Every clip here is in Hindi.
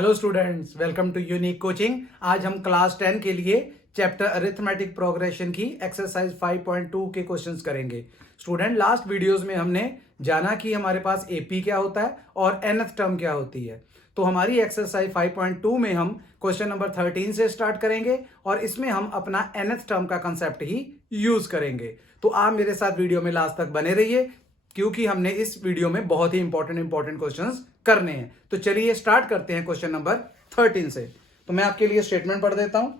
Hello students, welcome to Unique Coaching. आज हम क्लास 10 के लिए चैप्टर अरिथमेटिक प्रोग्रेशन की एक्सरसाइज 5.2 के क्वेश्चंस करेंगे। स्टूडेंट, लास्ट वीडियोस में हमने जाना कि हमारे पास एपी क्या होता है और nth टर्म क्या होती है। तो हमारी एक्सरसाइज 5.2 में हम क्वेश्चन नंबर 13 से स्टार्ट करेंगे और इसमें हम अपना nth टर्म का कंसेप्ट ही यूज करेंगे। तो आप मेरे साथ वीडियो में लास्ट तक बने रहिए, क्योंकि हमने इस वीडियो में बहुत ही इंपॉर्टेंट क्वेश्चंस करने हैं। तो चलिए स्टार्ट करते हैं क्वेश्चन नंबर 13 से। तो मैं आपके लिए स्टेटमेंट पढ़ देता हूं।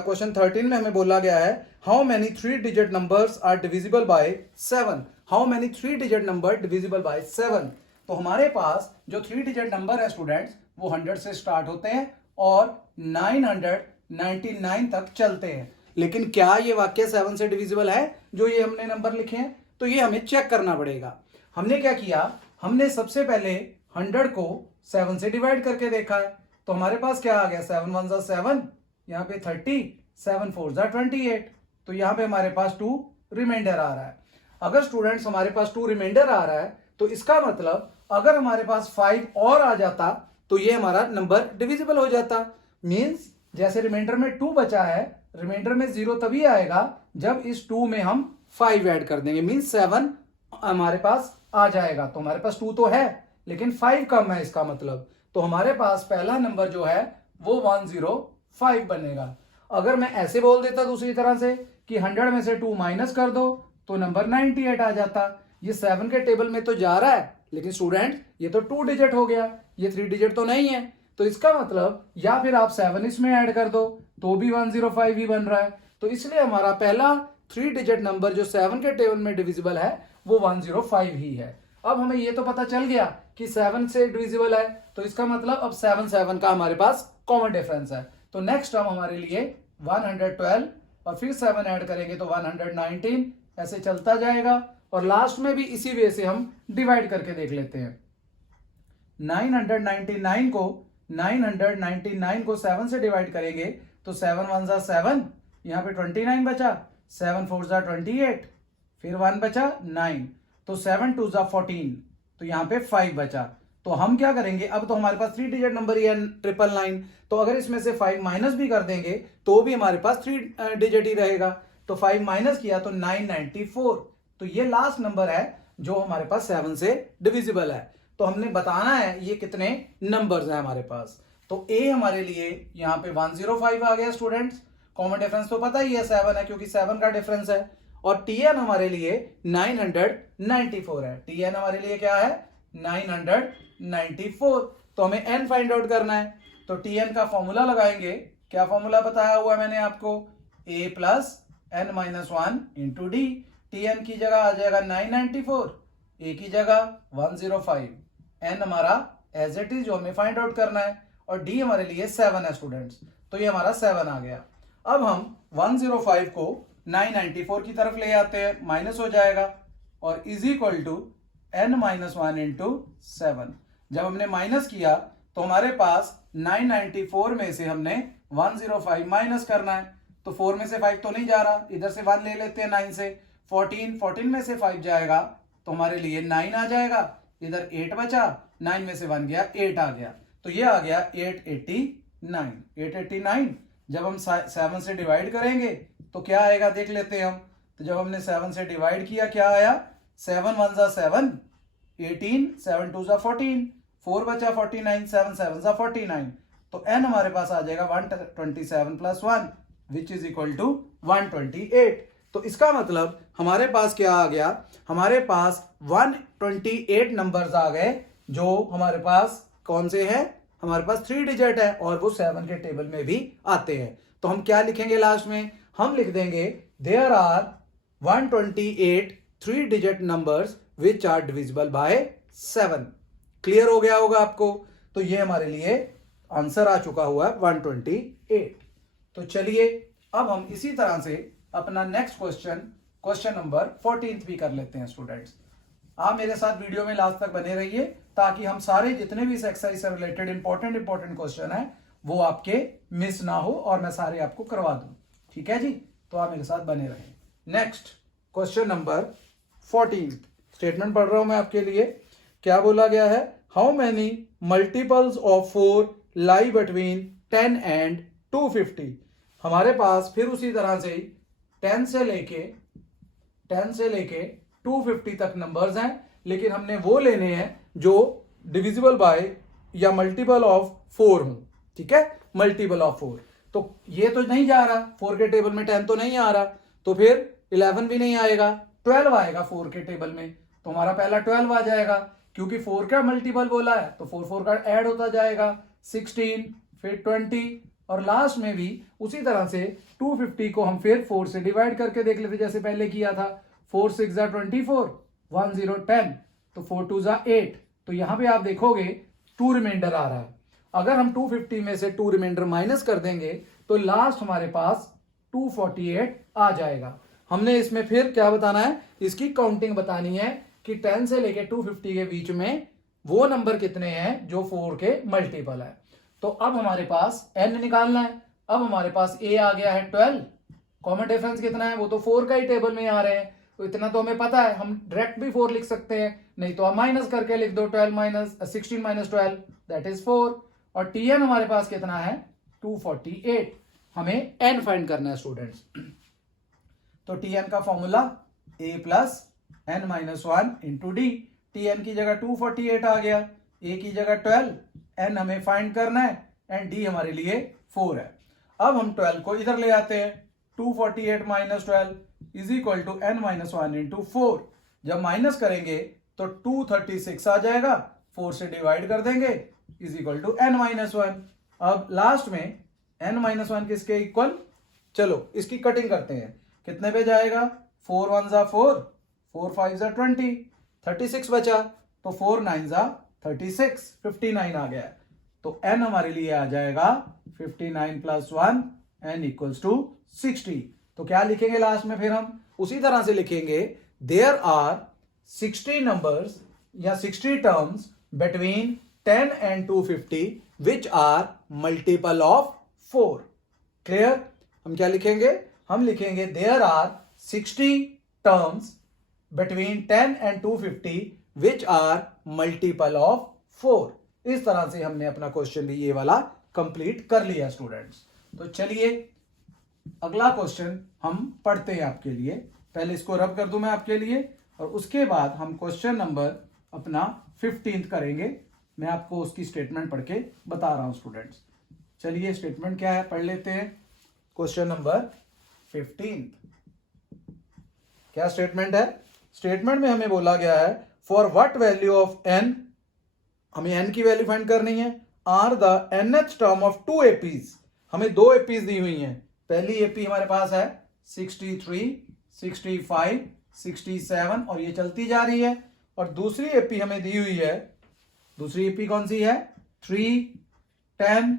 क्वेश्चन 13 में हमें बोला गया है, how many 3 digit numbers are divisible by 7। How many 3 digit number divisible by 7। तो हमारे पास जो 3 डिजिट नंबर है स्टूडेंट्स, वो 100 से स्टार्ट होते हैं और 999 तक चलते हैं। लेकिन क्या ये वाक्य 7 से डिविजिबल है जो ये हमने नंबर लिखे हैं? तो ये हमें चेक करना पड़ेगा। हमने क्या किया, हमने सबसे पहले 100 को 7 से डिवाइड करके देखा है। तो हमारे पास क्या आ गया, 7 1 जा 7, यहाँ पे 30, 7 4 जा 28। तो यहाँ पे हमारे पास 2 रिमाइंडर आ रहा है। अगर स्टूडेंट्स हमारे पास 2 रिमाइंडर आ रहा है तो इसका मतलब अगर हमारे पास 5 और आ जाता तो ये हमारा नंबर डिविजिबल हो जाता। मीन्स जैसे रिमाइंडर में 2 बचा है, रिमाइंडर में 0 तभी आएगा जब इस 2 में हम 5 ऐड कर देंगे। मीन्स 7 हमारे पास आ जाएगा। तो हमारे पास 2 तो है लेकिन 5 कम है, इसका मतलब तो हमारे पास पहला नंबर जो है वो 105 बनेगा। अगर मैं ऐसे बोल देता दूसरी तरह से कि 100 में से 2 माइनस कर दो तो नंबर 98 आ जाता। ये 7 के टेबल में तो जा रहा है, लेकिन स्टूडेंट ये तो 2 डिजिट हो गया, ये 3 डिजिट तो नहीं है। तो इसका मतलब या फिर आप 7 इसमें ऐड कर दो तो भी 105 ही बन रहा है। तो इसलिए हमारा पहला 3 डिजिट नंबर जो 7 के टेबल में डिविजिबल है वो 105 ही है। अब हमें ये तो पता चल गया कि 7 से डिविजिबल है, तो इसका मतलब अब 7 7 का हमारे पास कॉमन डिफरेंस है। तो नेक्स्ट टर्म हमारे लिए 112 और फिर 7 ऐड करेंगे तो 119, ऐसे चलता जाएगा। और लास्ट में भी इसी वे से हम डिवाइड करके देख लेते हैं। 999 को 7 से डिवाइड करेंगे तो 7 1 जा 7, यहाँ पे 29 बचा, 7 4 जा 28, फिर 1 बचा 9, तो 7 2 जा 14, तो यहाँ पे 5 बचा। तो हम क्या करेंगे, अब तो हमारे पास 3 डिजिट नंबर ही है 999, तो अगर इसमें से 5 माइनस भी कर देंगे तो भी हमारे पास 3 डिजिट ही रहेगा। तो 5 माइनस किया तो 994। तो ये लास्ट नंबर है जो हमारे पास 7 से डिविजिबल है। तो हमने बताना है ये कितने नंबर्स हैं हमारे पास। तो ए हमारे लिए यहाँ पे 105 आ गया स्टूडेंट्स। कॉमन डिफरेंस तो पता ही है 7 है, क्योंकि 7 का डिफरेंस है। और टीएन हमारे लिए 994 है। टीएन हमारे लिए क्या है, 994। तो हमें एन फाइंड आउट करना है। तो टीएन का फॉर्मूला लगाएंगे। क्या फॉर्मूला बताया हुआ मैंने आपको, a plus N minus 1 into D. TN की जगह आ जाएगा 994, a की जगह 105, एन हमारा एज इट इज जो हमें फाइंड आउट करना है, और डी हमारे लिए 7 है स्टूडेंट्स। तो ये हमारा 7 आ गया। अब हम 105 को 994 की तरफ ले आते हैं, माइनस हो जाएगा और is equal to n minus 1 into 7। जब हमने माइनस किया तो हमारे पास 994 में से हमने 105 माइनस करना है। तो 4 में से 5 तो नहीं जा रहा, इधर से 1 ले लेते हैं 9 से। 14 में से 5 जाएगा तो हमारे लिए 9 आ जाएगा। इधर 8 बचा, 9 में से 1 गया, 8 आ गया। तो ये आ गया 889। जब हम 7 से डिवाइड करेंगे तो क्या आएगा देख लेते हैं हम। तो जब हमने 7 से डिवाइड किया क्या आया, 7 1 जा 7, 18, 7 2 जा 14, 4 बचा 49, 7 7 जा 49। तो n हमारे पास आ जाएगा 127 plus 1 which is equal to 128। तो इसका मतलब हमारे पास क्या आ गया, हमारे पास 128 नंबर्स आ गए जो हमारे पास कौन से हैं, हमारे पास 3 डिजिट है और वो 7 के टेबल में भी आते हैं। तो हम क्या लिखेंगे लास्ट में, हम लिख देंगे there are 128 3 digit numbers which are divisible by 7। Clear हो गया होगा आपको। तो ये हमारे लिए आंसर आ चुका हुआ है 128। तो चलिए अब हम इसी तरह से अपना नेक्स्ट क्वेश्चन नंबर 14 भी कर लेते हैं स्टूडेंट्स। आप मेरे साथ वीडियो में लास्ट तक बने रहिए ताकि हम सारे जितने भी इस एक्सरसाइज से रिलेटेड इंपॉर्टेंट क्वेश्चन है वो आपके मिस ना हो और मैं सारे आपको करवा दूं। ठीक है जी, तो आप मेरे साथ बने रहें। नेक्स्ट क्वेश्चन नंबर 14, स्टेटमेंट पढ़ रहा हूं मैं आपके लिए। क्या बोला गया है, how many multiples of 4 lie between 10 and 250। हमारे पास फिर उसी तरह से 10 से लेके 250 तक नंबर्स हैं, लेकिन हमने वो लेने हैं जो डिविजिबल बाय या मल्टीपल ऑफ 4 हो। ठीक है, मल्टीपल ऑफ 4। तो ये तो नहीं जा रहा 4 के टेबल में, 10 तो नहीं आ रहा, तो फिर 11 भी नहीं आएगा, 12 आएगा 4 के टेबल में। तो हमारा पहला 12 आ जाएगा, क्योंकि 4 का मल्टीपल बोला है तो 4 4 का ऐड होता जाएगा, 16 फिर 20, और लास्ट में भी उसी तरह से 250 को हम फिर 4 से डिवाइड करके देख लेते जैसे पहले किया था। 4 6 जा 24, 1 0 10, तो 4 2 जा 8। तो यहां पे आप देखोगे 2 रिमाइंडर आ रहा है। अगर हम 250 में से 2 रिमाइंडर माइनस कर देंगे तो लास्ट हमारे पास 248 आ जाएगा। हमने इसमें फिर क्या बताना है, इसकी काउंटिंग बतानी है कि 10 से लेके 250 के बीच में वो नंबर कितने हैं जो 4 के मल्टीपल है। तो अब हमारे पास n निकालना है। अब हमारे पास a आ गया है 12, कॉमन डिफरेंस कितना है, वो तो 4 का ही टेबल में आ रहे हैं, तो इतना तो हमें पता है, हम डायरेक्ट भी 4 लिख सकते हैं, नहीं तो आप माइनस करके लिख दो 16 माइनस 12 दैट इज 4। और tn हमारे पास कितना है 248। हमें n फाइंड करना है स्टूडेंट्स। तो tn का formula a plus n minus 1 into D. tn की जगह 248 आ गया, a की जगह 12, n हमें फाइंड करना है एंड d हमारे लिए 4 है। अब हम 12 को इधर ले आते हैं, 248 minus 12 is equal to n minus 1 into 4। जब माइनस करेंगे तो 236 आ जाएगा, 4 से डिवाइड कर देंगे is equal to n minus 1। अब लास्ट में n माइनस 1 किसके इक्वल, चलो इसकी कटिंग करते हैं, कितने पे जाएगा, 4 1 जा 4, 4 5 जा 20, 36 बचा, तो 4 9 जा 36, 59 आ गया। तो n हमारे लिए आ जाएगा 59 प्लस 1, n इक्वल्स टू 60। तो क्या लिखेंगे लास्ट में, फिर हम उसी तरह से लिखेंगे, देयर आर 60 नंबर्स या 60 terms between 10 and 250 which are multiple of 4। Clear, हम क्या लिखेंगे, हम लिखेंगे there are 60 terms between 10 and 250 which are multiple of 4। इस तरह से हमने अपना क्वेश्चन भी ये वाला कंप्लीट कर लिया स्टूडेंट्स। तो चलिए अगला क्वेश्चन हम पढ़ते हैं आपके लिए। पहले इसको रब कर दूं मैं आपके लिए, और उसके बाद हम क्वेश्चन नंबर अपना 15 करेंगे। मैं आपको उसकी स्टेटमेंट पढ़ के बता रहा हूं स्टूडेंट्स। चलिए स्टेटमेंट क्या है पढ़ लेते हैं। क्वेश्चन नंबर 15 क्या स्टेटमेंट है, स्टेटमेंट में हमें बोला गया है for what value of n, हमें n की वैल्यू फाइंड करनी है, are the nth term of 2 APs. हमें 2 एपीज दी हुई हैं। पहली एपी हमारे पास है 63, 65, 67 और ये चलती जा रही है, और दूसरी एपी हमें दी हुई है, दूसरी एपी कौन सी है, 3, 10,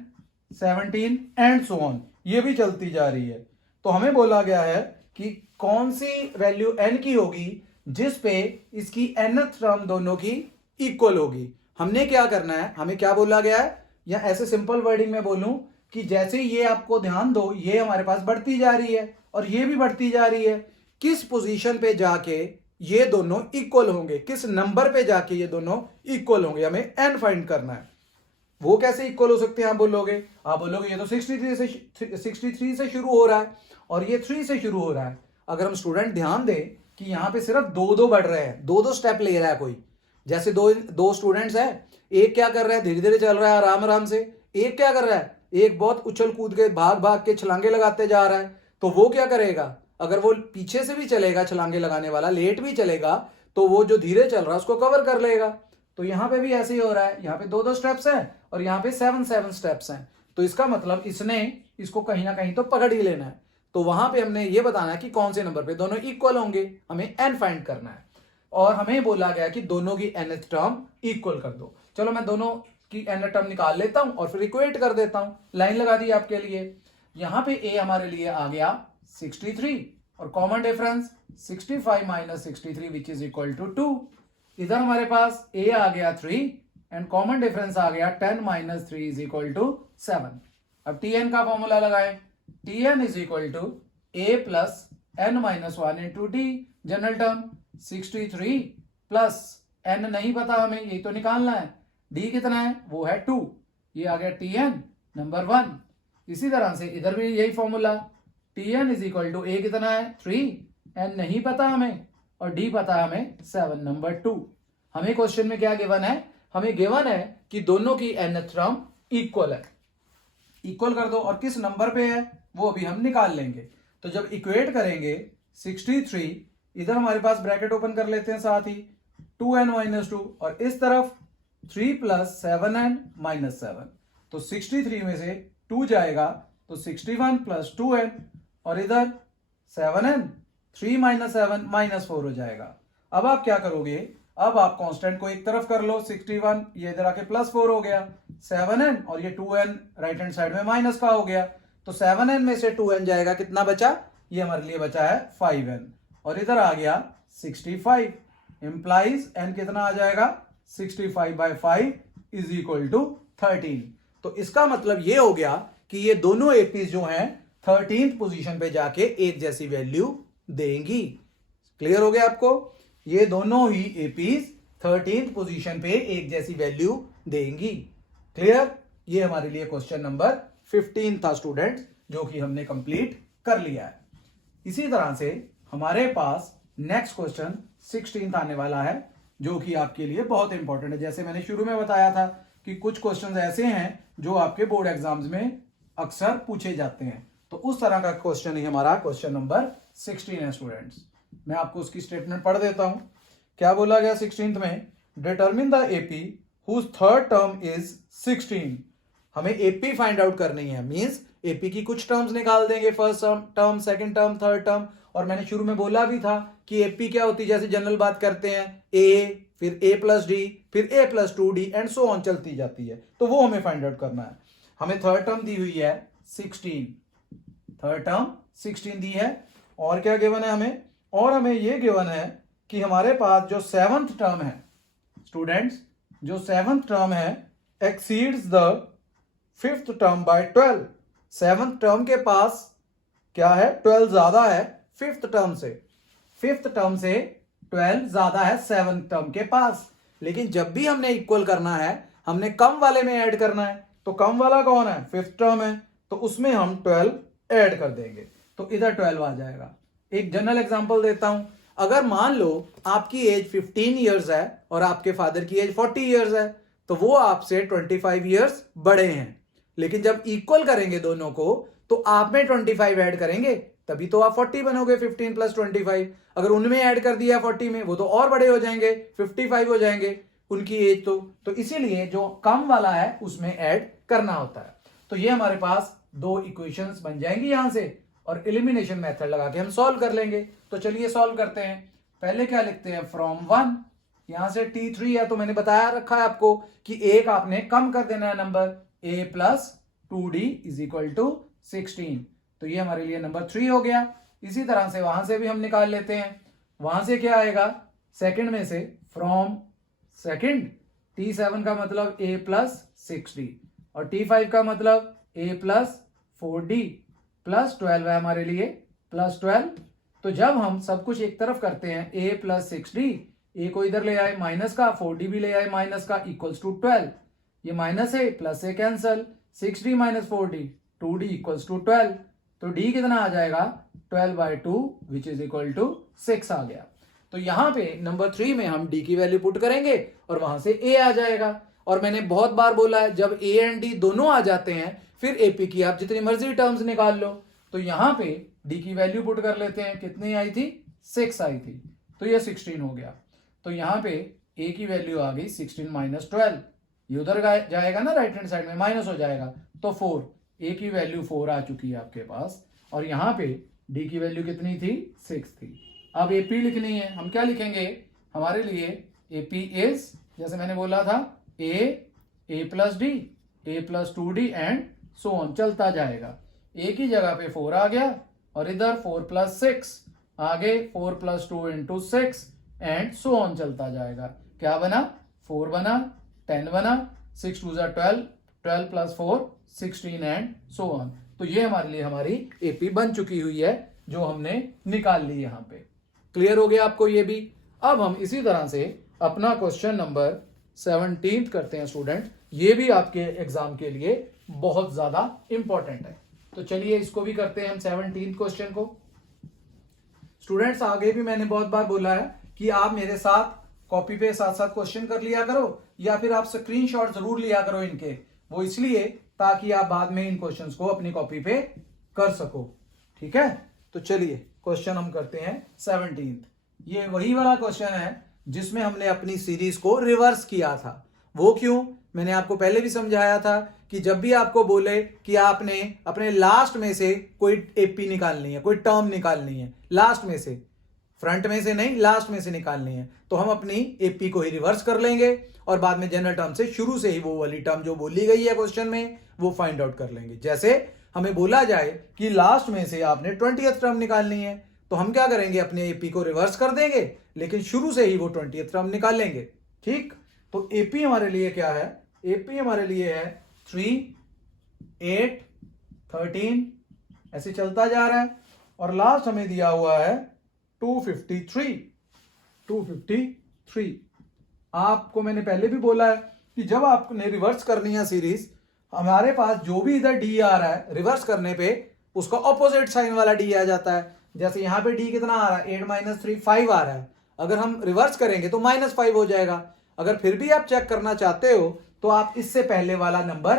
17 एंड सो ऑन, ये भी चलती जा रही है। तो हमें बोला गया है कि कौन सी वैल्यू n की होगी जिस पे इसकी nth टर्म दोनों की इक्वल होगी। हमने क्या करना है, हमें क्या बोला गया है, या ऐसे सिंपल वर्डिंग में बोलूं कि जैसे ये आपको ध्यान दो, ये हमारे पास बढ़ती जा रही है और ये भी बढ़ती जा रही है, किस पोजीशन पे जाके ये दोनों इक्वल होंगे, किस नंबर पे जाके ये दोनों इक्वल होंगे, हमें n फाइंड करना है। वो कैसे इक्वल हो सकते हैं आप बोलोगे, ये तो 63 से शुरू हो रहा है और ये 3 से शुरू हो रहा है। अगर हम स्टूडेंट ध्यान दें कि यहाँ पे सिर्फ 2 बढ़ रहे हैं, 2 स्टेप ले रहा है कोई, जैसे दो स्टूडेंट्स हैं, एक क्या कर रहा है, धीरे धीरे चल रहा है आराम आराम से, एक क्या कर रहा है, एक बहुत उछल कूद के भाग भाग के छलांगे लगाते जा रहा है। तो वो क्या करेगा, अगर वो पीछे से भी चलेगा छलांगे लगाने वाला, लेट भी चलेगा, तो वो जो धीरे चल रहा है उसको कवर कर लेगा। तो यहां पे भी ऐसे ही हो रहा है, यहाँ पे 2 स्टेप्स हैं और यहाँ पे 7 स्टेप्स हैं। तो इसका मतलब इसने इसको कहीं ना कहीं तो पकड़ ही लेना है। तो वहां पे हमने ये बताना है कि कौन से नंबर पे दोनों इक्वल होंगे, हमें n फाइंड करना है, और हमें बोला गया कि दोनों की nth टर्म इक्वल कर दो। चलो मैं दोनों की nth टर्म निकाल लेता हूं और फिर इक्वेट कर देता हूं। लाइन लगा दी आपके लिए। यहां पे a हमारे लिए आ गया 63 और common difference 65 minus 63 which is equal to 2। इधर हमारे पास a आ गया 3 एंड कॉमन डिफरेंस आ गया 10 माइनस 3 इज इक्वल टू 7। अब tn का फॉर्मूला लगाएं, tn is equal to a plus n minus 1 into D, general term 63 plus n नहीं पता हमें, यही तो निकालना है, d कितना है वो है 2, ये आ गया Tn नंबर 1। इसी तरह से इधर भी यही formula, Tn is equal to A कितना है 3, n नहीं पता हमें और d पता है हमें 7 नंबर 2। हमें क्वेश्चन में क्या गिवन है, हमें गिवन है कि दोनों की nth टर्म इक्वल है। इक्वल कर दो और किस नंबर पे है वो अभी हम निकाल लेंगे। तो जब इक्वेट करेंगे 63, इधर हमारे पास ब्रैकेट ओपन कर लेते हैं साथ ही 2n माइनस 2 और इस तरफ 3 प्लस 7n माइनस 7। तो 63 में से 2 जाएगा तो 61 प्लस 2n और इधर 7n 3 माइनस 7 माइनस 4 हो जाएगा। अब आप क्या करोगे, अब आप कांस्टेंट को एक तरफ कर लो, 61 ये इधर आके प्लस 4 हो गया, 7n और ये 2n राइट हैंड साइड में माइनस का हो गया। तो 7n में से 2n जाएगा, कितना बचा, ये हमारे लिए बचा है 5n और इधर आ गया 65 इंप्लाइज n कितना आ जाएगा 65/5 इज इक्वल टू 13। तो इसका मतलब ये हो गया कि ये दोनों एपीज जो हैं 13th पोजीशन पे जाके एक जैसी वैल्यू देंगी। क्लियर हो गया आपको, ये दोनों ही एपीज 13th पोजीशन पे एक जैसी वैल्यू देंगी। क्लियर, ये हमारे लिए क्वेश्चन नंबर 15 था स्टूडेंट्स, जो कि हमने कंप्लीट कर लिया है। इसी तरह से हमारे पास नेक्स्ट क्वेश्चन 16 आने वाला है, जो कि आपके लिए बहुत इंपॉर्टेंट है। जैसे मैंने शुरू में बताया था कि कुछ क्वेश्चंस ऐसे हैं जो आपके बोर्ड एग्जाम्स में अक्सर पूछे जाते हैं, तो उस तरह का क्वेश्चन ही हमारा क्वेश्चन नंबर 16 है स्टूडेंट्स। मैं आपको उसकी स्टेटमेंट पढ़ देता हूं। क्या बोला गया 16th में, determine the AP whose third term is 16। हमें एपी फाइंड आउट करनी है, मींस एपी की कुछ टर्म्स निकाल देंगे, first term, second term, third term. और मैंने शुरू में बोला भी था कि एपी क्या होती है, जैसे जनरल बात करते हैं ए, फिर ए प्लस डी, फिर A plus 2d and so on चलती जाती है, तो वो हमें फाइंड आउट करना है। हमें थर्ड टर्म दी हुई है 16, थर्ड टर्म 16 दी है। और क्या गिवन है हमें, और हमें ये गिवन है कि हमारे पास जो 7th टर्म है स्टूडेंट्स, जो 7th टर्म है exceeds the 5th term by 12। 7th term के पास क्या है, 12 ज्यादा है 5th टर्म से, 5th टर्म से 12 ज्यादा है 7th टर्म के पास। लेकिन जब भी हमने इक्वल करना है, हमने कम वाले में ऐड करना है, तो कम वाला कौन है, 5th टर्म है, तो उसमें हम 12 ऐड कर देंगे, तो इधर 12 आ जाएगा। एक जनरल एग्जांपल देता हूं, अगर मान लो आपकी एज 15 इयर्स है और आपके फादर की एज 40 इयर्स है, तो वो आपसे 25 इयर्स बड़े हैं। लेकिन जब इक्वल करेंगे दोनों को, तो आप में 25 ऐड करेंगे, तभी तो आप 40 बनोगे, 15 प्लस 25। अगर उनमें ऐड कर दिया 40 में, वो तो और बड़े हो जाएंगे, 55 हो जाएंगे उनकी एज। तो इसीलिए जो कम वाला है उसमें ऐड करना होता है। तो ये हमारे पास दो इक्वेशंस बन जाएंगी यहां से, और एलिमिनेशन मेथड लगा के हम सॉल्व कर लेंगे। तो चलिए सॉल्व करते हैं। पहले क्या लिखते हैं, फ्रॉम 1, यहां से T3 है, तो मैंने बताया रखा है आपको कि एक आपने कम कर देना है number, a plus 2d is equal to 16। तो ये हमारे लिए नंबर 3 हो गया। इसी तरह से वहां से भी हम निकाल लेते हैं। वहां से क्या आएगा, सेकंड में से फ्रॉम सेकंड, T7 का मतलब a प्लस 6d और T5 का मतलब a प्लस 4d प्लस 12 है हमारे लिए, प्लस 12। तो जब हम सब कुछ एक तरफ करते हैं, a प्लस 6d, a को इधर ले आए माइनस का, 4d भी ले आए माइनस का, इक्वल्स टू 12। ये माइनस है प्लस से cancel, 6d minus 4d, 2d equals to 12। तो d कितना आ जाएगा, 12/2 विच इज इक्वल टू 6 आ गया। तो यहां पे नंबर 3 में हम d की वैल्यू पुट करेंगे और वहां से a आ जाएगा। और मैंने बहुत बार बोला है, जब a एंड d दोनों आ जाते हैं, फिर AP की आप जितनी मर्जी टर्म्स निकाल लो। तो यहां पे d की वैल्यू पुट कर लेते हैं, कितनी आई थी, 6 आई थी, तो ये 16 हो गया। तो यहां पे a की वैल्यू आ गई 16 माइनस 12, ये उधर जाएगा ना राइट हैंड साइड में, माइनस हो जाएगा, तो 4, a की वैल्यू 4 आ चुकी है आपके पास। और यहाँ पे d की वैल्यू कितनी थी, 6 थी। अब AP लिखनी है, हम क्या लिखेंगे, हमारे लिए AP इज, जैसे मैंने बोला था, a plus d, a plus 2d and so on चलता जाएगा। a की जगह पे 4 आ गया और इधर 4 प्लस 6, आगे 4 plus 2 into 6 and so on चलता जाएगा। क्या बना, 4 बना, 10 बना, 6 2 12, 12 प्लस 4 16 एंड सो ऑन। तो ये हमारे लिए हमारी एपी बन चुकी हुई है, जो हमने निकाल ली यहां पे। क्लियर हो गया आपको ये भी। अब हम इसी तरह से अपना क्वेश्चन नंबर 17 करते हैं स्टूडेंट, ये भी आपके एग्जाम के लिए बहुत ज्यादा इंपॉर्टेंट है। तो चलिए इसको भी करते हैं हम 17th क्वेश्चन को। स्टूडेंट्स आगे भी मैंने बहुत बार बोला है कि आप मेरे साथ कॉपी पे साथ साथ क्वेश्चन कर लिया करो या फिर आप स्क्रीनशॉट जरूर लिया करो इनके, वो इसलिए ताकि आप बाद में इन क्वेश्चंस को अपनी कॉपी पे कर सको। ठीक है, तो चलिए क्वेश्चन हम करते हैं 17th। ये वही वाला क्वेश्चन है जिसमें हमने अपनी सीरीज को रिवर्स किया था। वो क्यों, मैंने आपको पहले भी समझाया था कि जब भी आपको बोले कि आपने अपने लास्ट में से कोई एपी निकालनी है, कोई टर्म निकालनी है, लास्ट में से, फ्रंट में से नहीं, लास्ट में से निकालनी है, तो हम अपनी एपी को ही रिवर्स कर लेंगे और बाद में जनरल टर्म से शुरू से ही वो वाली टर्म जो बोली गई है क्वेश्चन में वो फाइंड आउट कर लेंगे। जैसे हमें बोला जाए कि लास्ट में से आपने 20th टर्म निकालनी है, तो हम क्या करेंगे, अपने एपी को रिवर्स कर देंगे लेकिन शुरू से ही वो 20th टर्म निकाल लेंगे। ठीक, तो एपी हमारे लिए क्या है, एपी हमारे लिए है 3, 8, 13, ऐसे चलता जा रहा है और लास्ट हमें दिया हुआ है 253। आपको मैंने पहले भी बोला है कि जब आपने रिवर्स करनी है सीरीज, हमारे पास जो भी इधर डी आ रहा है रिवर्स करने पे उसका ऑपोजिट साइन वाला डी आ जाता है। जैसे यहां पे डी कितना आ रहा है, 8 - 3 5 आ रहा है, अगर हम रिवर्स करेंगे तो -5 हो जाएगा। अगर फिर भी आप चेक करना चाहते हो तो आप इससे पहले वाला नंबर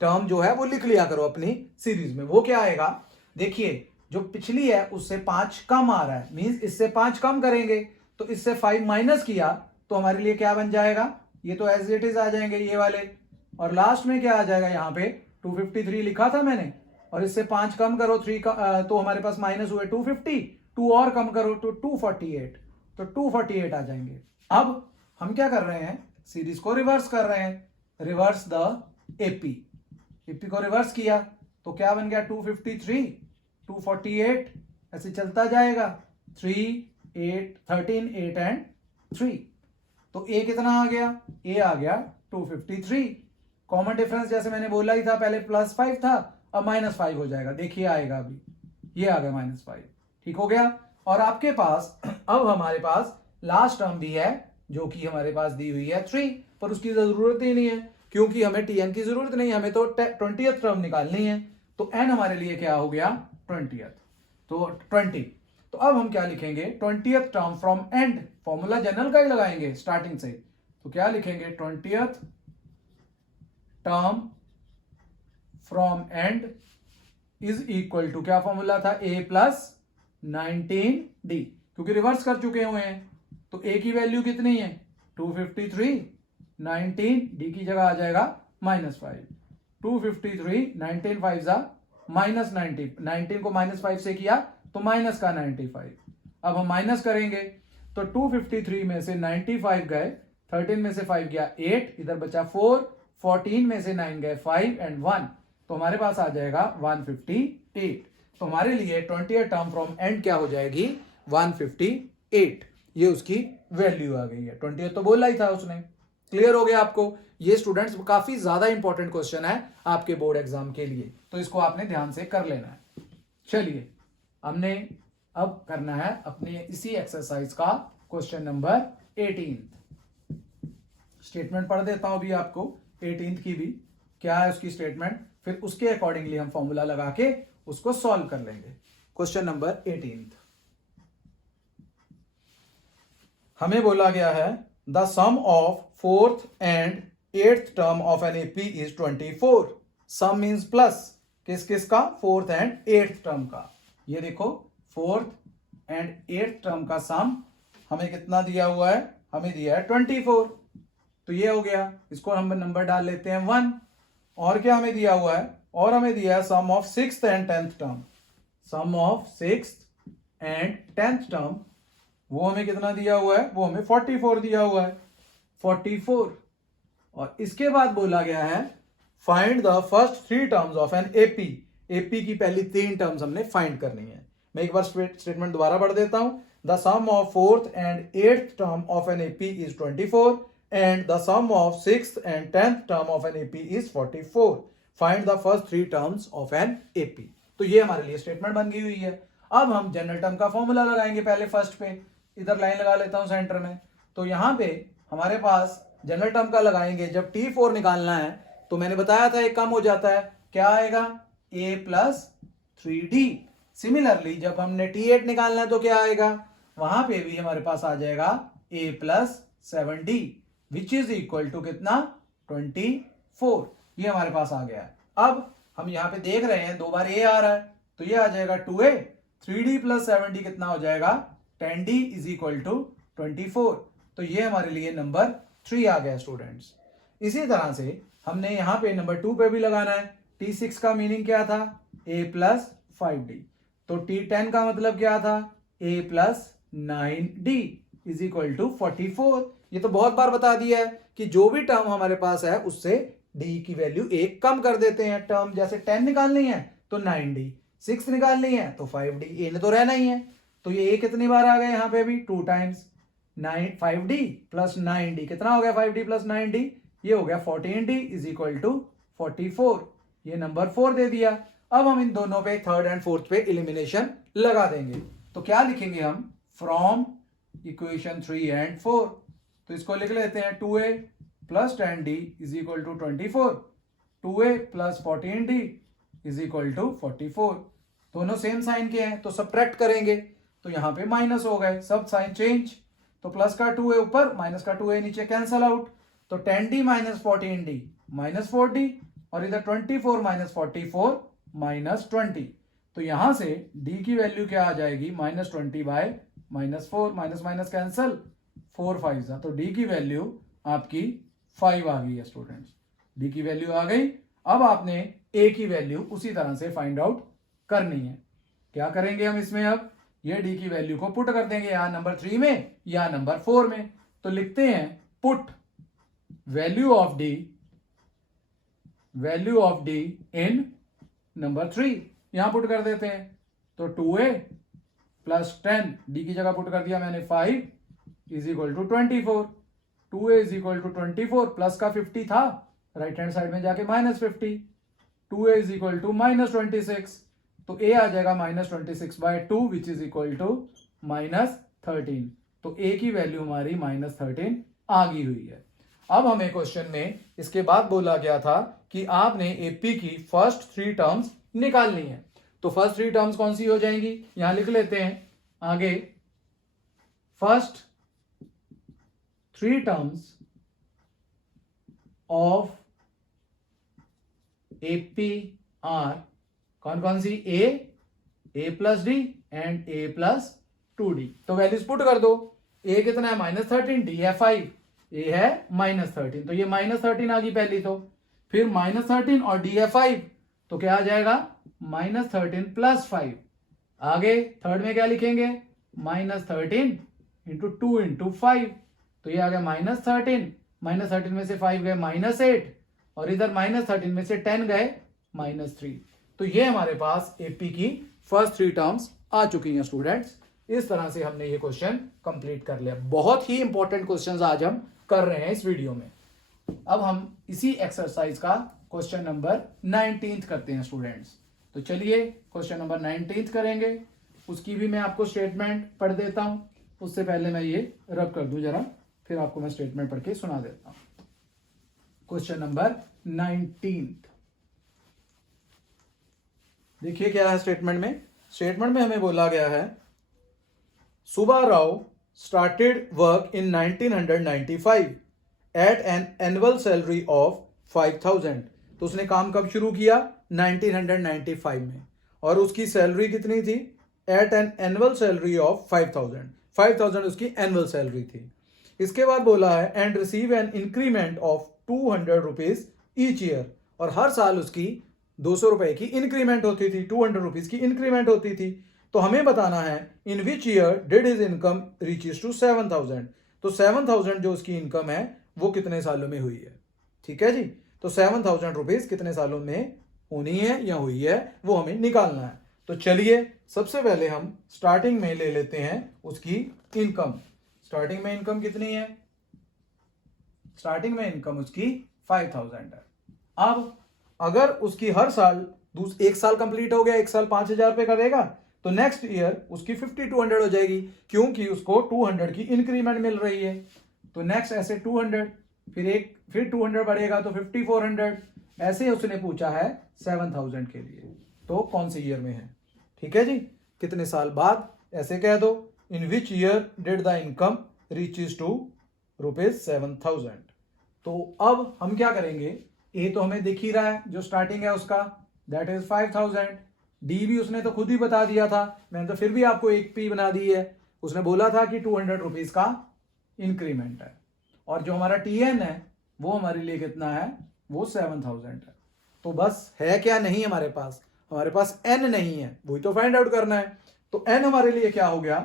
टर्म जो है वो लिख लिया करो अपनी सीरीज में। वो क्या आएगा, देखिए जो पिछली है उससे 5 कम आ रहा है, मींस इससे 5 कम करेंगे तो इससे 5 माइनस किया तो हमारे लिए क्या बन जाएगा, ये तो एज इट इज आ जाएंगे ये वाले, और लास्ट में क्या आ जाएगा, यहाँ पे 253 लिखा था मैंने और इससे 5 कम करो 3 का, तो हमारे पास माइनस हुए 250, 2 और कम करो तो 248, तो 248 आ जाएंगे। अब हम क्या कर रहे हैं, सीरीज को रिवर्स कर रहे हैं, रिवर्स द एपी, एपी को रिवर्स किया तो क्या बन गया 253, 248, ऐसे चलता जाएगा 3, 8, 13, 8 एंड 3, तो ए कितना आ गया, ए आ गया 253। कॉमन डिफरेंस जैसे मैंने बोला ही था पहले +5 था, अब -5 हो जाएगा, देखिए आएगा अभी, ये आ गया -5, ठीक हो गया। और आपके पास अब हमारे पास लास्ट टर्म भी है जो कि हमारे पास दी हुई है 3, पर उसकी जरूरत ही नहीं है क्योंकि हमें टीएन की जरूरत नहीं, हमें तो 20th टर्म निकालनी है, तो एन हमारे लिए क्या हो गया 20th, तो 20। तो अब हम क्या लिखेंगे, 20th term from end, formula general का ही लगाएंगे स्टार्टिंग से, तो क्या लिखेंगे 20th term from end is equal to, क्या फॉर्मूला था, a + 19d, क्योंकि रिवर्स कर चुके हुए हैं तो a की वैल्यू कितनी है 253, 19 d की जगह आ जाएगा -5, 253, 19 5 -90, 19 को -5 से किया तो माइनस का 95, अब हम माइनस करेंगे तो 253 में से 95 गए, 13 में से 5 गया 8, इधर बचा 4, 14 में से 9 गए 5 एंड 1, तो हमारे पास आ जाएगा 158। तो हमारे लिए 20th टर्म फ्रॉम एंड क्या हो जाएगी 158, ये उसकी वैल्यू आ गई है। 20th तो बोला ही था उसने, क्लियर हो गया आपको। ये स्टूडेंट्स काफी ज्यादा इंपॉर्टेंट क्वेश्चन है आपके बोर्ड एग्जाम के लिए, तो इसको आपने ध्यान से कर लेना है। चलिए हमने अब करना है अपने इसी एक्सरसाइज का क्वेश्चन नंबर 18। स्टेटमेंट पढ़ देता हूं अभी आपको 18th की भी, क्या है उसकी स्टेटमेंट, फिर उसके अकॉर्डिंगली हम फॉर्मूला लगा के उसको सॉल्व कर लेंगे। क्वेश्चन नंबर 18, हमें बोला गया है the sum of 4th and 8th term of an AP is 24। Sum means plus, किस किस का, 4th एंड 8th टर्म का। ये देखो 4th एंड 8th टर्म का सम हमें कितना दिया हुआ है, हमें दिया है 24, तो ये हो गया, इसको हम नंबर डाल लेते हैं 1। और क्या हमें दिया हुआ है, और हमें दिया है sum of 6th and 10th term, sum of 6th and 10th term, वो हमें कितना दिया हुआ है, वो हमें 44 दिया हुआ है, 44। और इसके बाद बोला गया है find the first 3 terms of an AP, AP की पहली 3 टर्म्स हमने फाइंड करनी है। मैं एक बार स्टेटमेंट दोबारा पढ़ देता हूं, the sum of 4th and 8th term of an AP is 24 and the sum of 6th and 10th term of an AP is 44। Find the first 3 terms of an AP. तो ये हमारे लिए स्टेटमेंट बन गई हुई है। अब हम जनरल टर्म का फॉर्मूला लगाएंगे, पहले फर्स्ट पे इधर लाइन लगा लेता हूं सेंटर में, तो यहां पे हमारे पास जनरल टर्म का लगाएंगे, जब T4 निकालना है तो मैंने बताया था एक कम हो जाता है, क्या आएगा a प्लस 3d। सिमिलरली जब हमने T8 निकालना है तो क्या आएगा, वहां पे भी हमारे पास आ जाएगा a plus 7d which is equal to कितना 24। ये हमारे पास आ गया है। अब हम यहाँ पे देख रहे हैं 2 बार a आ रहा है तो ये आ जाएगा 2a, 3d प्लस 7d कितना हो जाएगा 10d इज इक्वल टू 24। तो ये हमारे लिए नंबर 3 आ गया स्टूडेंट्स। इसी तरह से हमने यहाँ पे नंबर 2 पे भी लगाना है। T6 का मीनिंग क्या था, a प्लस 5d। तो T10 का मतलब क्या था, a plus 9d is equal to 44। ये तो बहुत बार बता दिया है कि जो भी टर्म हमारे पास है उससे d की वैल्यू 1 कम कर देते हैं। टर्म जैसे 10 निकालनी है तो 9d, 6 निकालनी है तो 5d, a ने तो रहना ही है। तो ये a कितनी बार आ गया यहाँ पे भी 2 टाइम्स 5d प्लस 9d कितना हो गया, 5d प्लस 9d ये हो गया 14d इज इक्वल टू 44। ये नंबर 4 दे दिया। अब हम इन दोनों पे थर्ड एंड फोर्थ पे एलिमिनेशन लगा देंगे। तो क्या लिखेंगे हम, फ्रॉम इक्वेशन 3 एंड 4। तो इसको लिख लेते हैं 2a plus 10d is equal to 24, 2a plus 14d is equal to 44। दोनों सेम साइन के हैं तो सब्ट्रैक्ट करेंगे तो यहाँ पे माइनस हो गए, सब साइन चेंज। तो प्लस का 2a ऊपर माइनस का 2a नीचे, कैंसल आउट। तो 10d minus 14d minus 4d और इधर 24 माइनस 44 माइनस 20। तो यहां से d की वैल्यू क्या आ जाएगी, minus 20 bye minus 4, minus minus cancel, 4 5 तो d की वैल्यू आपकी 5 आ गई है स्टूडेंट्स। d की वैल्यू आ गई। अब आपने a की वैल्यू उसी तरह से फाइंड आउट करनी है। क्या करेंगे हम इसमें, अब ये d की वैल्यू को पुट कर देंगे या नंबर 3 में या नंबर 4 में। तो लिखते हैं put value of d in number 3, यहां पुट कर देते हैं। तो 2a प्लस 10 d की जगह पुट कर दिया मैंने 5 is equal to 24, 2a is equal to 24, plus का 50 था राइट हैंड साइड में जाके minus 50, 2a is equal to minus 26। तो a आ जाएगा minus 26 by 2 which is equal to minus 13। तो a की वैल्यू हमारी माइनस 13 आ गई हुई है। अब हमें क्वेश्चन में इसके बाद बोला गया था कि आपने एपी की फर्स्ट 3 टर्म्स निकालनी है। तो फर्स्ट 3 टर्म्स कौन सी हो जाएंगी, यहां लिख लेते हैं आगे, first 3 terms of AP are कौन कौन सी, a plus D and a plus 2d। तो वैल्यूज पुट कर दो, a कितना है माइनस 13, d है 5, a है माइनस 13, तो ये माइनस 13 आ गई पहली। तो फिर माइनस 13 और d है 5 तो क्या आ जाएगा माइनस 13 प्लस 5। आगे थर्ड में क्या लिखेंगे, माइनस 13 इंटू 2 इंटू 5, तो ये आ गया माइनस 13, माइनस 13 में से 5 गए माइनस 8 और इधर माइनस 13 में से 10 गए माइनस 3। तो ये हमारे पास एपी की फर्स्ट 3 टर्म्स आ चुकी हैं स्टूडेंट्स। इस तरह से हमने ये क्वेश्चन कंप्लीट कर लिया। बहुत ही इंपॉर्टेंट क्वेश्चंस आज हम कर रहे हैं इस वीडियो में। अब हम इसी एक्सरसाइज का क्वेश्चन नंबर 19 करते हैं स्टूडेंट्स। तो चलिए क्वेश्चन नंबर 19 करेंगे, उसकी भी मैं आपको स्टेटमेंट पढ़ देता हूं। उससे पहले मैं ये रब कर दूं जरा, फिर आपको मैं स्टेटमेंट पढ़ के सुना देता हूं। क्वेश्चन नंबर 19 देखिए क्या है स्टेटमेंट में। स्टेटमेंट में हमें बोला गया है Subbarao started work in 1995 at an annual salary of 5,000। तो उसने काम कब शुरू किया, 1995 में, और उसकी सैलरी कितनी थी, at an annual salary of 5,000 उसकी एनुअल सैलरी थी। इसके बाद बोला है and receive an increment of 200 rupees each year, और हर साल उसकी 200 रुपए की इंक्रीमेंट होती थी, 200 रुपीज की इंक्रीमेंट होती थी। तो हमें बताना है in which year did his income reaches to 7,000। तो 7,000 जो उसकी इनकम है वो कितने सालों में हुई है, ठीक है जी। तो 7,000 रुपीज कितने सालों में होनी है या हुई है वो हमें निकालना है। तो चलिए सबसे पहले हम स्टार्टिंग में ले लेते हैं उसकी इनकम। स्टार्टिंग में इनकम कितनी है, स्टार्टिंग में इनकम उसकी 5,000 है। अब अगर उसकी हर साल एक साल कंप्लीट हो गया, एक साल 5,000 पे करेगा तो नेक्स्ट ईयर उसकी 5,200 हो जाएगी, क्योंकि उसको 200 की इंक्रीमेंट मिल रही है। तो नेक्स्ट ऐसे 200 फिर 200 बढ़ेगा तो 5400, ऐसे उसने पूछा है 7000 के लिए। तो कौन से ईयर में है, ठीक है जी, कितने साल बाद, ऐसे कह दो in which year did the income reaches to ₹7,000। तो अब हम क्या करेंगे, ए तो हमें दिख ही रहा है जो स्टार्टिंग है उसका, दैट इज 5000। डी भी उसने तो खुद ही बता दिया था, मैंने तो फिर भी आपको एक पी बना दी है, उसने बोला था कि 200 रुपीज का इंक्रीमेंट है। और जो हमारा टीएन है वो हमारे लिए कितना है, वो 7000 है। तो बस है क्या, नहीं हमारे पास एन नहीं है, वही तो फाइंड आउट करना है। तो एन हमारे लिए क्या हो गया,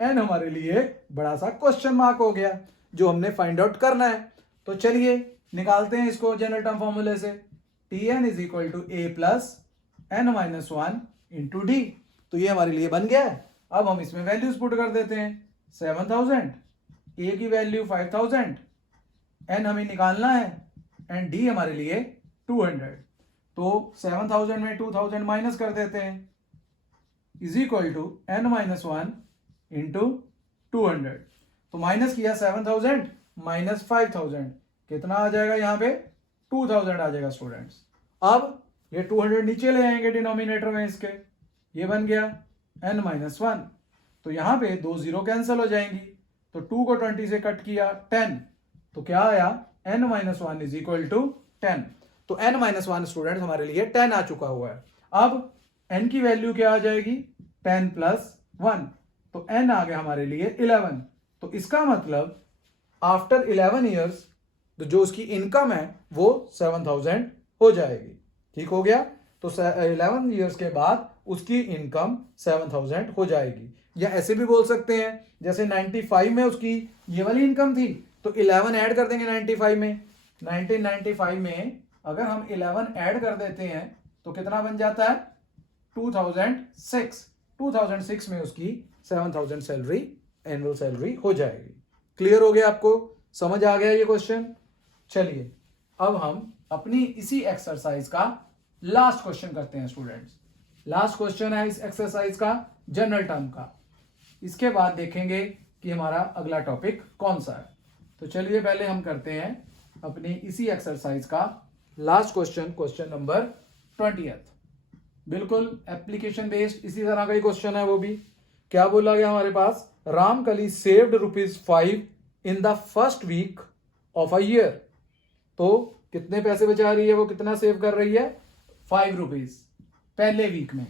एन हमारे लिए बड़ा सा क्वेश्चन मार्क हो गया जो हमने फाइंड आउट करना है। तो चलिए निकालते हैं इसको जनरल टर्म फॉर्मूले से, T N is equal to A plus N minus one into D. तो ये हमारे लिए बन गया है। अब हम इसमें वैल्यूज पुट कर देते हैं, 7000, ए की वैल्यू 5000, एन हमें निकालना है एंड डी हमारे लिए 200। तो 7000 में 2000 माइनस कर देते हैं, is equal to N minus one into 200। तो माइनस किया 7000 माइनस 5000, कितना आ जाएगा यहाँ पे, 2000 आ जाएगा स्टूडेंट्स। अब ये 200 नीचे ले आएंगे डिनोमिनेटर में इसके, ये बन गया n माइनस वन। तो यहाँ पे 2 0 कैंसिल हो जाएंगी, तो 2 को 20 से कट किया 10, तो क्या आया n minus one is equal to 10। तो n माइनस वन स्टूडेंट हमारे लिए 10 आ चुका हुआ है। अब n की वैल्यू क्या आ जाएगी, 10 प्लस 1, तो n आ गया हमारे लिए 11। तो इसका मतलब आफ्टर 11 ईयर्स तो जो उसकी इनकम है वो 7000 हो जाएगी, ठीक हो गया। तो 11 ईयर्स के बाद उसकी इनकम 7000 हो जाएगी। या ऐसे भी बोल सकते हैं जैसे 95 में उसकी ये वाली इनकम थी, तो 11 ऐड कर देंगे 95 में। 1995 में अगर हम 11 ऐड कर देते हैं तो कितना बन जाता है, 2006 में उसकी 7000 सैलरी, एनुअल सैलरी हो जाएगी। क्लियर हो गया, आपको समझ आ गया ये क्वेश्चन। चलिए अब हम अपनी इसी एक्सरसाइज का लास्ट क्वेश्चन करते हैं स्टूडेंट्स। लास्ट क्वेश्चन है इस एक्सरसाइज का जनरल टर्म का, इसके बाद देखेंगे कि हमारा अगला टॉपिक कौन सा है। तो चलिए पहले हम करते हैं अपनी इसी एक्सरसाइज का लास्ट क्वेश्चन, क्वेश्चन नंबर 20। बिल्कुल एप्लीकेशन बेस्ड इसी तरह का ही क्वेश्चन है। वो भी क्या बोला गया हमारे पास, Ramkali saved ₹5 in the first week of a year. तो कितने पैसे बचा रही है वो, कितना सेव कर रही है, ₹5 पहले वीक में।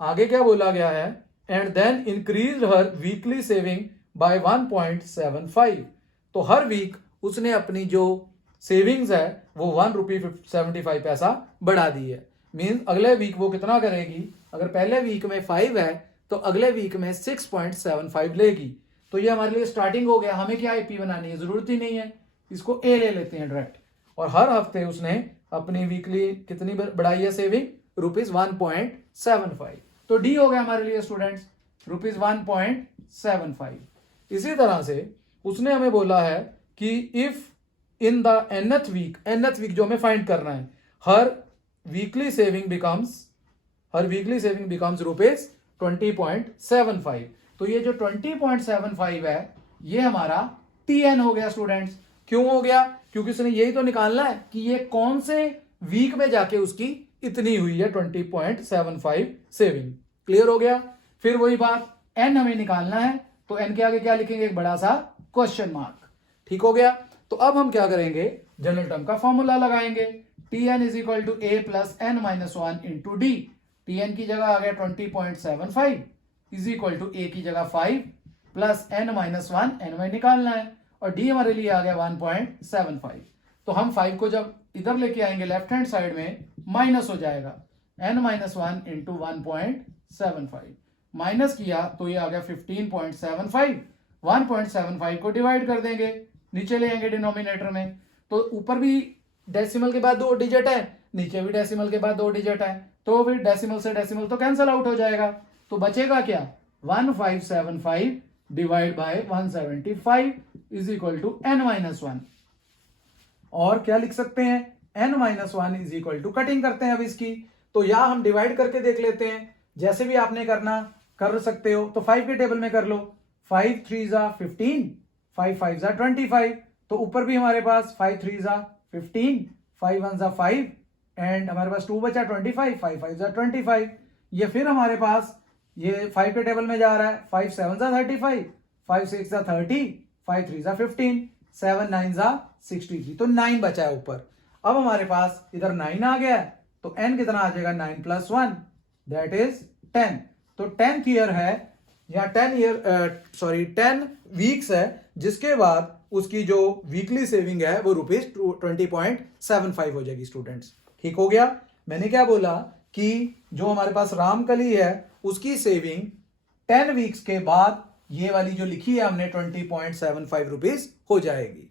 आगे क्या बोला गया है, and then increase her weekly saving by 1.75। तो हर वीक उसने अपनी जो सेविंग्स है वो ₹1.75 बढ़ा दी है। मीन अगले वीक वो कितना करेगी, अगर पहले वीक में 5 है तो अगले वीक में 6.75 लेगी। तो ये हमारे लिए स्टार्टिंग हो गया, हमें क्या एपी बनानी है, जरूरत ही नहीं है, इसको ए ले लेते हैं डायरेक्ट। और हर हफ्ते उसने अपनी वीकली कितनी बढ़ाई है सेविंग, ₹1.75। तो डी हो गया हमारे लिए स्टूडेंट्स ₹1.75। इसी तरह से उसने हमें बोला है कि if in the nth week जो हमें फाइंड करना है, हर वीकली सेविंग बिकम्स ₹20.75। तो ये जो 20.75 है ये हमारा टीएन हो गया स्टूडेंट्स। क्यों हो गया, क्योंकि उसने यही तो निकालना है कि ये कौन से वीक में जाके उसकी इतनी हुई है 20.75 सेविंग। क्लियर हो गया। फिर वही बात, एन हमें निकालना है, तो एन के आगे क्या लिखेंगे, एक बड़ा सा क्वेश्चन मार्क। ठीक हो गया। तो अब हम क्या करेंगे, जनरल टर्म का फॉर्मूला लगाएंगे, T N is equal to A plus N minus one into D. T N की जगह आ गया 20.75 इज इक्वल टू ए की जगह 5 plus N minus one, N वाई निकालना है, और डी हमारे लिए आ गया 1.75। तो हम 5 को जब इधर लेके आएंगे लेफ्ट हैंड साइड में माइनस हो जाएगा, n minus one into 1.75 minus किया तो ये आ गया 15.75। 1.75 को डिवाइड कर देंगे, नीचे ले आएंगे डिनोमिनेटर में, तो ऊपर भी डेसिमल के बाद 2 डिजिट है, नीचे भी डेसिमल के बाद 2 डिजिट है, तो फिर डेसिमल से डेसिमल तो कैंसल आउट हो जाएगा। तो बचेगा क्या, 1575 divide by 175 is equal to n minus one. और क्या लिख सकते हैं, n minus one is equal to, cutting करते हैं अब इसकी, तो या हम डिवाइड करके देख लेते हैं, जैसे भी आपने करना कर सकते हो। तो 5 के टेबल में कर लो, 5 3 15, 5 5 25, तो ऊपर भी हमारे पास 5 3 जा 15, 5 1 जा 5 एंड हमारे पास 2 बचा 25, 5 5 जा 25। ये फिर हमारे पास ये 5 के टेबल में जा रहा है, 5 7 जा 35, 5 6 जा 30, 5 3 जा 15, 7 9 जा 63, तो 9 बचा है ऊपर। अब हमारे पास इधर 9 आ गया है, तो n कितना आ जाएगा 9 + 1 दैट इज 10। तो 10th ईयर है या 10 वीक्स है, जिसके बाद उसकी जो वीकली सेविंग है वो ₹20.75 हो जाएगी स्टूडेंट्स। ठीक हो गया। मैंने क्या बोला कि जो हमारे पास रामकली है उसकी सेविंग 10 वीक्स के बाद ये वाली जो लिखी है हमने ₹20.75 हो जाएगी।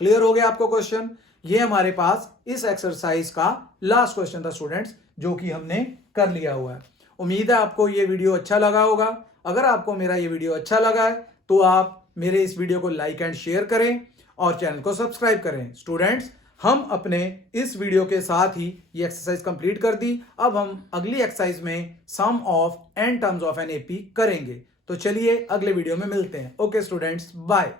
क्लियर हो गया आपको क्वेश्चन? ये हमारे पास इस एक्सरसाइज का लास्ट क्वेश्चन था स्टूडेंट्स, जो कि हमने कर लिया हुआ है। उम्मीद है आपको ये वीडियो अच्छा लगा होगा। अगर आपको मेरा ये वीडियो अच्छा लगा है तो आप मेरे इस वीडियो को लाइक एंड शेयर करें और चैनल को सब्सक्राइब करें। स्टूडेंट्स, हम अपने इस वीडियो के साथ ही ये एक्सरसाइज कंप्लीट कर दी। अब हम अगली एक्सरसाइज में sum of and terms of an AP करेंगे। तो चलिए अगले वीडियो में मिलते हैं। Okay students, bye.